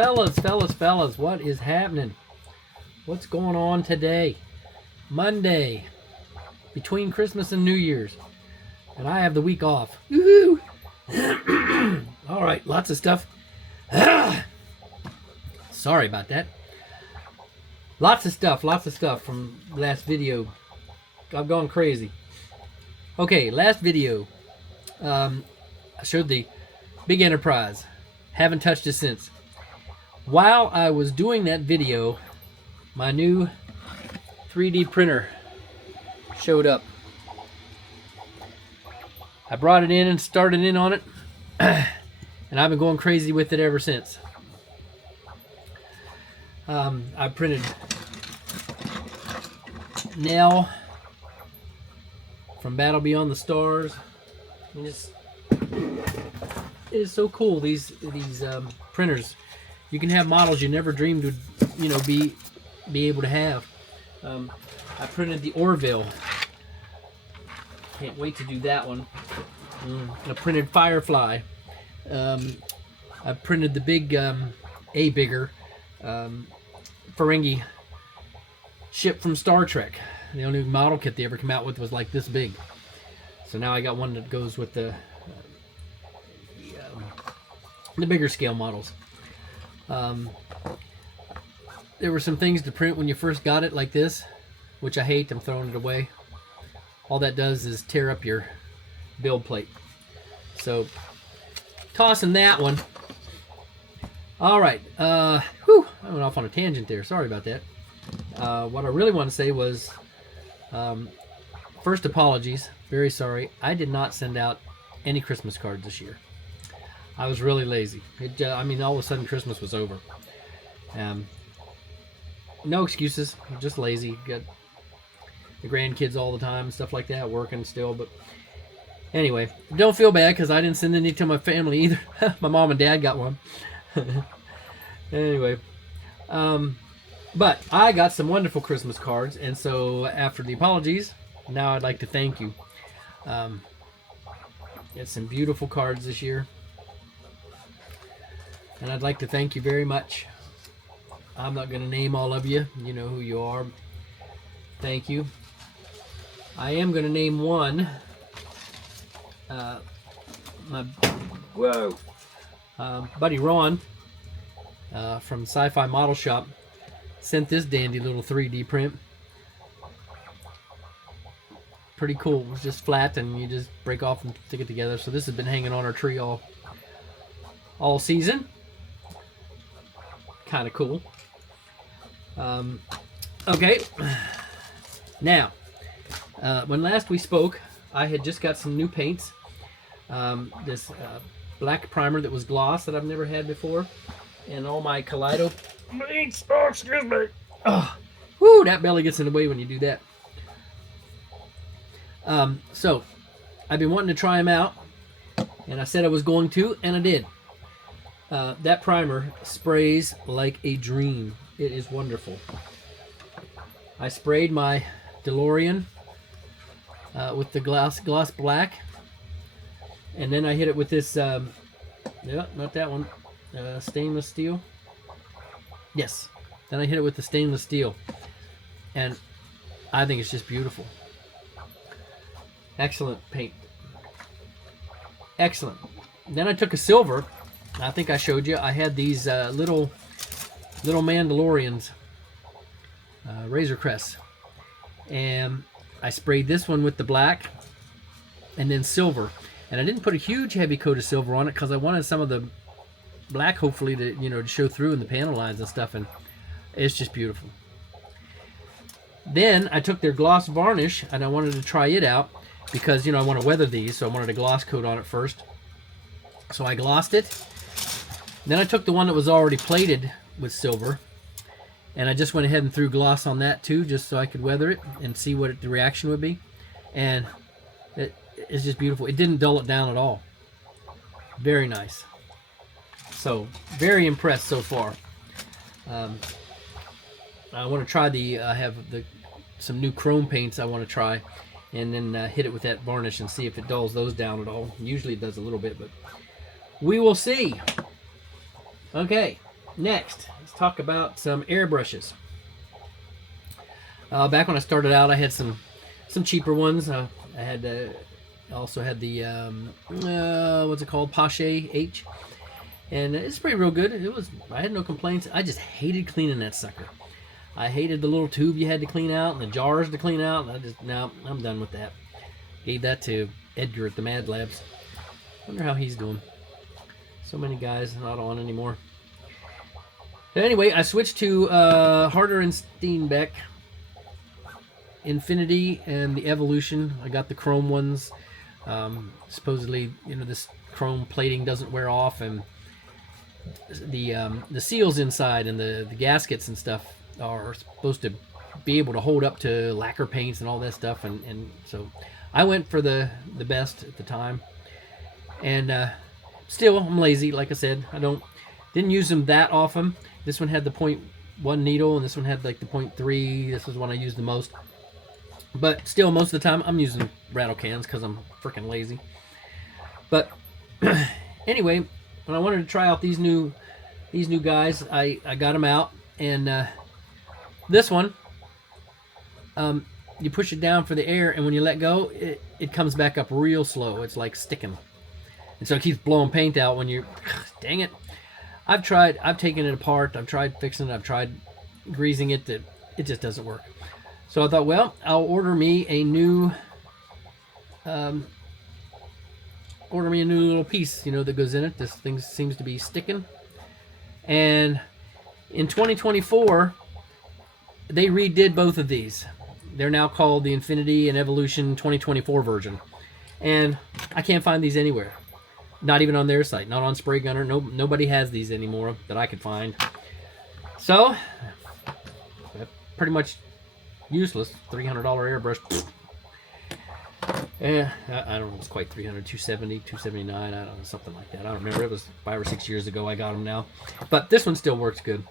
Fellas, what is happening? What's going on today? Monday, between Christmas and New Year's, and I have the week off. Woohoo! All right, lots of stuff. Sorry about that. Lots of stuff from last video. I've gone crazy. Okay, last video, I showed the big Enterprise. Haven't touched it since. While I was doing that video, my new 3D printer showed up. I brought it in and started in on it, and I've been going crazy with it ever since. I printed Nell from Battle Beyond the Stars. And it is so cool. These printers. You can have models you never dreamed would, be able to have. I printed the Orville. Can't wait to do that one. I printed Firefly. I printed the big, bigger Ferengi ship from Star Trek. The only model kit they ever came out with was like this big. So now I got one that goes with the bigger scale models. There were some things to print when you first got it like this, which I hate. I'm throwing it away. All that does is tear up your build plate. So, tossing that one. All right. I went off on a tangent there. Sorry about that. What I really want to say was, first, apologies. Very sorry. I did not send out any Christmas cards this year. I was really lazy. All of a sudden Christmas was over. No excuses. Just lazy. Got the grandkids all the time and stuff like that, working still. But anyway, don't feel bad because I didn't send any to my family either. My mom and dad got one. Anyway, but I got some wonderful Christmas cards, and so after the apologies, now I'd like to thank you. Got some beautiful cards this year. And I'd like to thank you very much. I'm not going to name all of you. You know who you are. Thank you. I am going to name one. My buddy Ron from Sci-Fi Model Shop sent this dandy little 3D print. Pretty cool. It's just flat and you just break off and stick it together. So this has been hanging on our tree all season. Kind of cool. Okay. Now, when last we spoke, I had just got some new paints. This black primer that was gloss that I've never had before, and all my Kaleido paints. Oh, excuse me. Oh, whoo! That belly gets in the way when you do that. So, I've been wanting to try them out, and I said I was going to, and I did. That primer sprays like a dream. It is wonderful. I sprayed my DeLorean with the gloss black, and then I hit it with this, not that one, stainless steel. Yes. Then I hit it with the stainless steel, and I think it's just beautiful. Excellent paint. Excellent. Then I took a silver. I think I showed you. I had these little Mandalorians, Razor Crest, and I sprayed this one with the black, and then silver. And I didn't put a huge heavy coat of silver on it because I wanted some of the black, hopefully, to show through in the panel lines and stuff. And it's just beautiful. Then I took their gloss varnish and I wanted to try it out because I want to weather these, so I wanted a gloss coat on it first. So I glossed it. Then I took the one that was already plated with silver, and I just went ahead and threw gloss on that too, just so I could weather it and see what the reaction would be. And it's just beautiful. It didn't dull it down at all. Very nice. So, very impressed so far. I want to try I have some new chrome paints I want to try, and then hit it with that varnish and see if it dulls those down at all. Usually it does a little bit, but we will see. Okay, Next, let's talk about some airbrushes. Back when I started out, I had some cheaper ones. I also had the what's it called, Pache H, and it's pretty real good. I had no complaints. I just hated cleaning that sucker. I hated the little tube you had to clean out and the jars to clean out. And I'm done with that. Gave that to Edgar at the Mad Labs. Wonder how he's doing. So many guys not on anymore. But anyway, I switched to Harder and Steenbeck Infinity and the Evolution. I got the chrome ones. Supposedly, this chrome plating doesn't wear off, and the seals inside and the gaskets and stuff are supposed to be able to hold up to lacquer paints and all that stuff, and so I went for the best at the time. And still, I'm lazy. Like I said, didn't use them that often. This one had the 0.1 needle, and this one had like the 0.3. This was one I used the most. But still, most of the time, I'm using rattle cans because I'm freaking lazy. But anyway, when I wanted to try out these new guys, I got them out, and this one, you push it down for the air, and when you let go, it comes back up real slow. It's like sticking, and so it keeps blowing paint out when you're. Dang it! I've taken it apart. I've tried fixing it. I've tried greasing it. It just doesn't work. So I thought, well, I'll order me a new little piece, that goes in it. This thing seems to be sticking. And in 2024, they redid both of these. They're now called the Infinity and Evolution 2024 version. And I can't find these anywhere. Not even on their site. Not on Spray Gunner. Nobody has these anymore that I could find. So, pretty much useless. $300 airbrush. Yeah, I don't know. It's quite 300, 270, 279. I don't know, something like that. I don't remember. It was 5 or 6 years ago. I got them now, but this one still works good.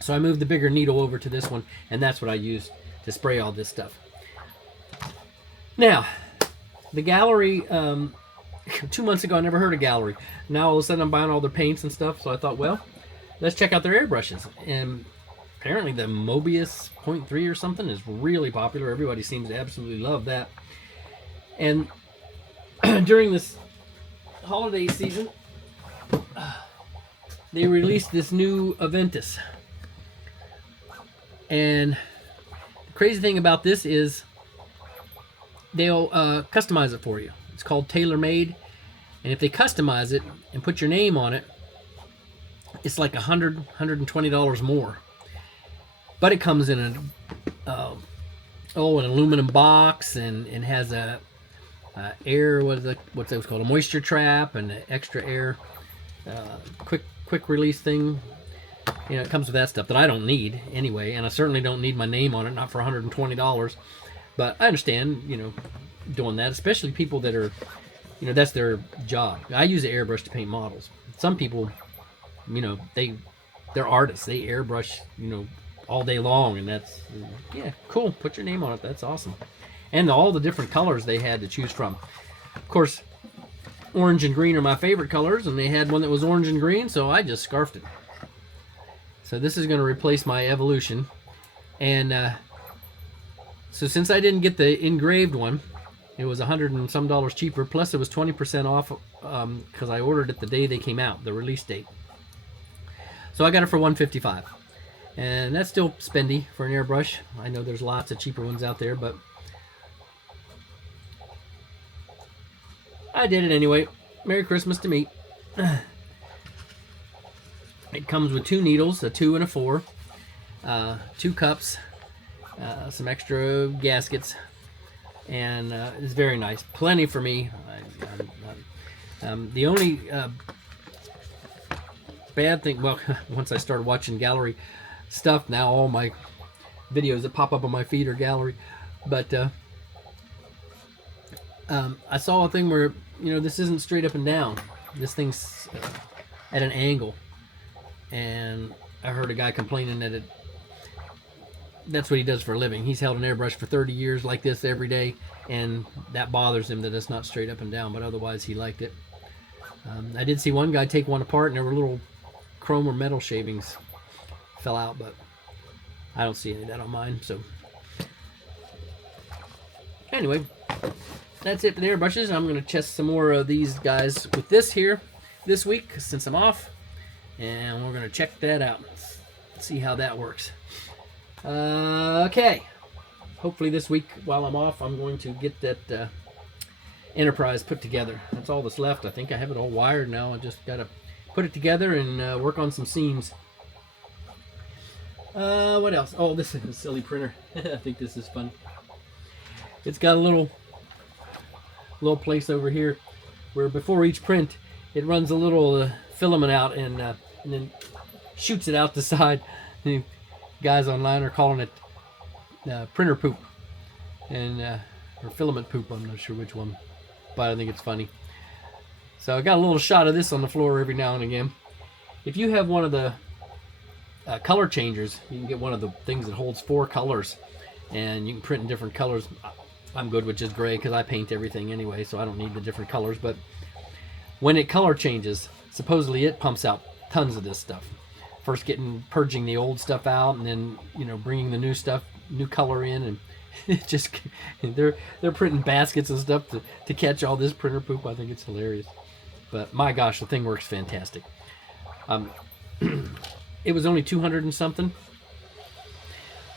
So I moved the bigger needle over to this one, and that's what I used to spray all this stuff. Now, the Gallery. 2 months ago, I never heard of Gallery. Now all of a sudden, I'm buying all their paints and stuff. So I thought, well, let's check out their airbrushes. And apparently, the Mobius 0.3 or something is really popular. Everybody seems to absolutely love that. And during this holiday season, they released this new Aventus. And the crazy thing about this is they'll customize it for you. It's called Tailor Made. And if they customize it and put your name on it, it's like $120 more. But it comes in an aluminum box and has a air, what's that called, a moisture trap and an extra air quick release thing. It comes with that stuff that I don't need anyway, and I certainly don't need my name on it, not for $120. But I understand, doing that, especially people that are, that's their job. I use an airbrush to paint models. Some people, they're artists. They airbrush, all day long, and that's, cool. Put your name on it. That's awesome. And all the different colors they had to choose from. Of course, orange and green are my favorite colors, and they had one that was orange and green, so I just scarfed it. So this is going to replace my Evolution. And so since I didn't get the engraved one, it was $100 and some cheaper, plus it was 20% off because I ordered it the day they came out, the release date. So I got it for $155. And that's still spendy for an airbrush. I know there's lots of cheaper ones out there, but I did it anyway. Merry Christmas to me. It comes with 2 needles, a 2 and a 4, 2 cups, some extra gaskets, and it's very nice. Plenty for me. The only bad thing, well, once I started watching Gallery stuff, now all my videos that pop up on my feed are Gallery, but I saw a thing where, this isn't straight up and down. This thing's at an angle. And I heard a guy complaining that that's what he does for a living. He's held an airbrush for 30 years like this every day, and that bothers him that it's not straight up and down, but otherwise he liked it. I did see one guy take one apart, and there were little chrome or metal shavings fell out, but I don't see any of that on mine. So anyway, that's it for the airbrushes. I'm going to test some more of these guys with this here this week since I'm off, and we're going to check that out. See how that works. Okay. Hopefully this week while I'm off, I'm going to get that Enterprise put together. That's all that's left. I think I have it all wired now. I just got to put it together and work on some seams. What else? Oh, this is a silly printer. I think this is fun. It's got a little place over here where before each print, it runs a little filament out and then shoots it out the side. The guys online are calling it printer poop and or filament poop. I'm not sure which one, but I think it's funny. So I got a little shot of this on the floor every now and again. If you have one of the color changers, you can get one of the things that holds 4 colors, and you can print in different colors. I'm good with just gray because I paint everything anyway, so I don't need the different colors. But when it color changes, supposedly it pumps out tons of this stuff. First purging the old stuff out, and then bringing the new stuff, new color in, and it just they're printing baskets and stuff to catch all this printer poop. I think it's hilarious. But my gosh, the thing works fantastic. It was only 200 and something.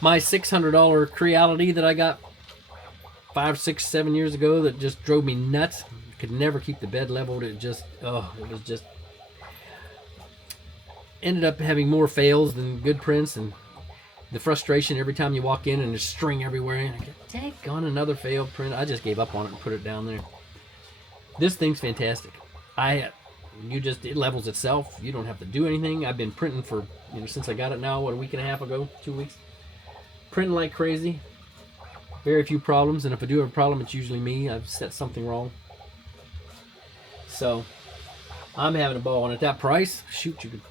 My $600 Creality that I got 5, 6, 7 years ago that just drove me nuts. Could never keep the bed leveled. It was just ended up having more fails than good prints, and the frustration every time you walk in and there's string everywhere. And I go, take on another failed print. I just gave up on it and put it down there. This thing's fantastic. It levels itself. You don't have to do anything. I've been printing for, since I got it now, a week and a half ago, 2 weeks. Printing like crazy. Very few problems, and if I do have a problem, it's usually me. I've set something wrong. So, I'm having a ball, and at that price, shoot, you could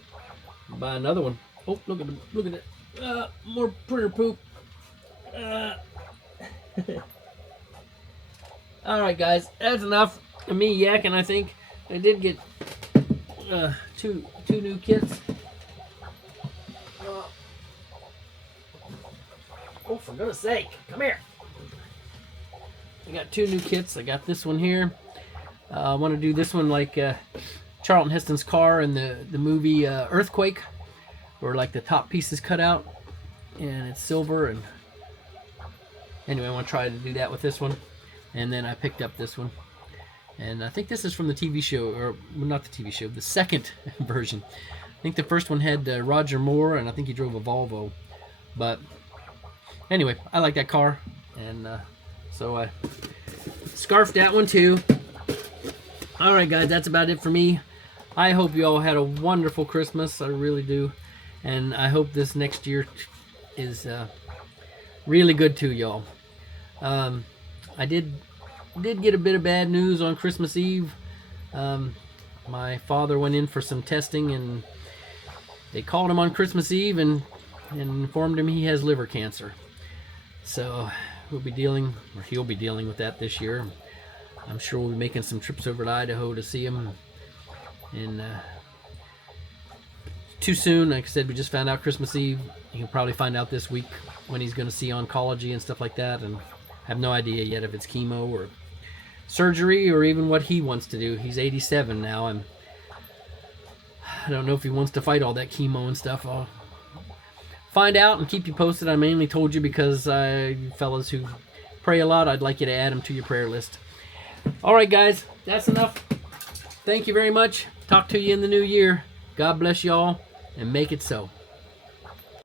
buy another one. Oh, look at it. More printer poop. Alright guys, that's enough of me yakking. I think I did get two new kits. Oh, for goodness sake, come here. I got 2 new kits. I got this one here. I want to do this one like Charlton Heston's car in the movie Earthquake, where like the top piece is cut out and it's silver. And anyway, I want to try to do that with this one. And then I picked up this one, and I think this is from the TV show, or well, not the TV show, the second version. I think the first one had Roger Moore, and I think he drove a Volvo. But anyway, I like that car, and so I scarfed that one too. Alright guys, that's about it for me. I hope you all had a wonderful Christmas. I really do. And I hope this next year is really good to y'all. I did get a bit of bad news on Christmas Eve. My father went in for some testing, and they called him on Christmas Eve and informed him he has liver cancer. So he'll be dealing with that this year. I'm sure we'll be making some trips over to Idaho to see him. And too soon, like I said, we just found out Christmas Eve. He'll probably find out this week when he's going to see oncology and stuff like that. And I have no idea yet if it's chemo or surgery or even what he wants to do. He's 87 now, and I don't know if he wants to fight all that chemo and stuff. I'll find out and keep you posted. I mainly told you because you fellas who pray a lot, I'd like you to add them to your prayer list. Alright guys, that's enough. Thank you very much. Talk to you in the new year. God bless y'all, and make it so.